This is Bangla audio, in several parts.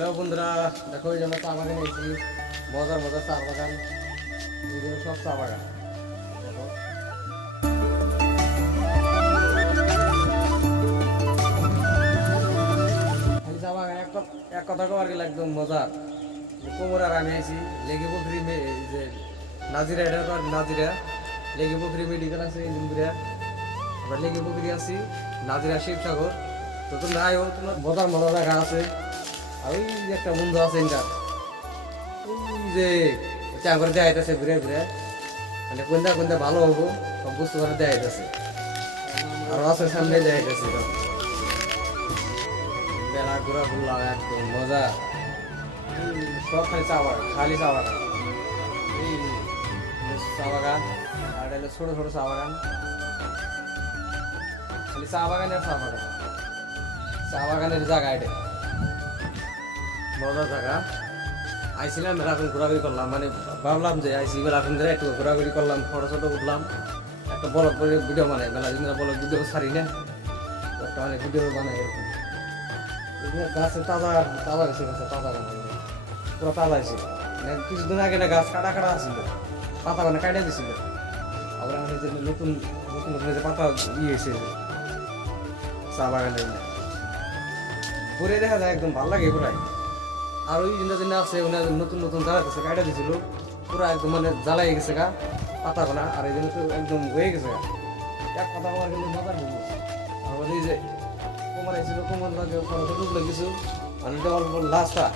হ্যালো বন্ধুরা, দেখো এই যে আমরা চা বাগানে এসেছি। মজার মজার চা বাগান, এগুলো সব চা বাগান। দেখো খালি চা বাগান এক কথা কো আর কি একদম মজার। কোমর আর আমি আইছি লেগে পুকুরি যে নাজিরা, এটা তো নাজিরা লেগে পুকুরি মেডিকেল আছে ইঞ্জিনপুরিয়া। আমরা লেগে পুকুরি আছি নাজিরা শিবসাগর। তো তোমরা আয়ো, তোমার মজার মজার জায়গা আছে। আর ওই যে একটা বন্ধু আছে ইনকার, ওই যে চা করে দেয়া যাইতেছে ঘুরে ঘুরে, মানে কোনটা কোনটা ভালো হবো সব বুঝতে করে দেয়া যাইতেছে। আর আছে সামনে দেয়া যাইতেছে বেলা ঘোরা ঘুরলাম, একদম মজা। সব খালি চা বাগান, খালি চা বাগান। এই চা বাগান আর এলো ছোট ছোট চা বাগান, খালি চা বাগান আর চা বাগান। চা বাগানের জায়গা এটা মজার জায়গা। আইছিলাম মেলাখন ঘোরাঘুরি করলাম, মানে ভাবলাম যে আইসি মেলাখন ধরে একটু ঘোরাঘুরি করলাম, ফটো ছোটো উঠলাম, একটা ব্লগ করে ভিডিও বানাই। মেলা দিন ব্লগ ভিডিও ছাড়ি না, একটা অনেক ভিডিও বানাই এরকম। গাছে তাজা তাজা হয়েছে, গাছে তাজা বানাই পুরো তাজা হয়েছে। মানে কিছুদিন আগে না গাছ কাটা কাটা আসছিল, পাতা মানে কাটা দিছিল। আবার নতুন নতুন নতুন যে পাতা ইয়ে হয়েছে চা বাগানের ঘুরে দেখা যায়, একদম ভালো লাগে পুরাই। আর ওই দিন আছে ওনার নতুন নতুন জ্বালা গেছে, কাটা দিছিল পুরো একদম, মানে জ্বালাই গেছে গা পাতা গোনা। আর এই জন্য তো একদম হয়ে গেছে গা, এক কথা বলার কিন্তু মজার জিনিস। আমাদের এই যে কোমর আইছিল, কোমর লাগে কিছু মানে অল্প লাস্টটা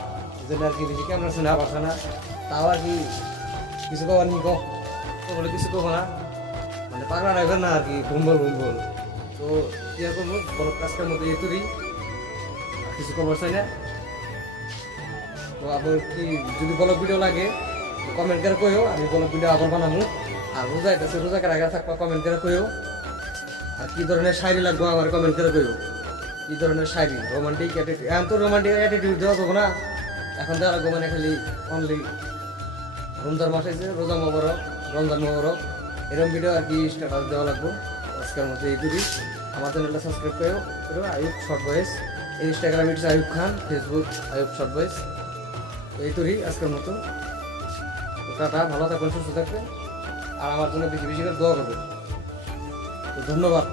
এই জন্য আর কি বেশি ক্যামেরা শুনে পারছে না। তাও আর কি কিছু কবার নি বলে কিছু কব না, মানে পাগলা ড্রাইভার না আর কি, ভুম্বল ভুম্বল। তো এরকম বড় কাজটার মধ্যে ইয়ে করি, কিছু খবর চাই না। তো আবার কি যদি ব্লগ ভিডিও লাগে কমেন্ট করে কইও, আমি ব্লগ ভিডিও আবার বানাবো। আর রোজা আইতেছে, রোজাকে আগে থাকবা কমেন্ট করে কইও। আর কি ধরনের শায়রি লাগবো আমার কমেন্ট করে কইও, কি ধরনের শায়রি। রোমান্টিক অ্যাটিটিউড, এখন তো রোমান্টিক অ্যাটিটিউড দেওয়া যাবো না, এখন দেওয়া লাগবো মানে খালি অনলি রমজান মাস আছে, রোজা মোবারক, রমজান মোবারক, এরকম ভিডিও আর কি স্ট্যাটাস দেওয়া লাগবো। আজকের মতো এই করি। আমার চ্যানেলটা সাবস্ক্রাইব করো, Ayub short voice. Instagram it's Ayub Khan, Facebook Ayub short voice. এই তৈরি আজকের মতো। টাটা, ভালো থাকবেন, সুস্থ থাকবেন, আর আমার জন্য বেশি বেশি করে দোয়া করবেন। তো ধন্যবাদ।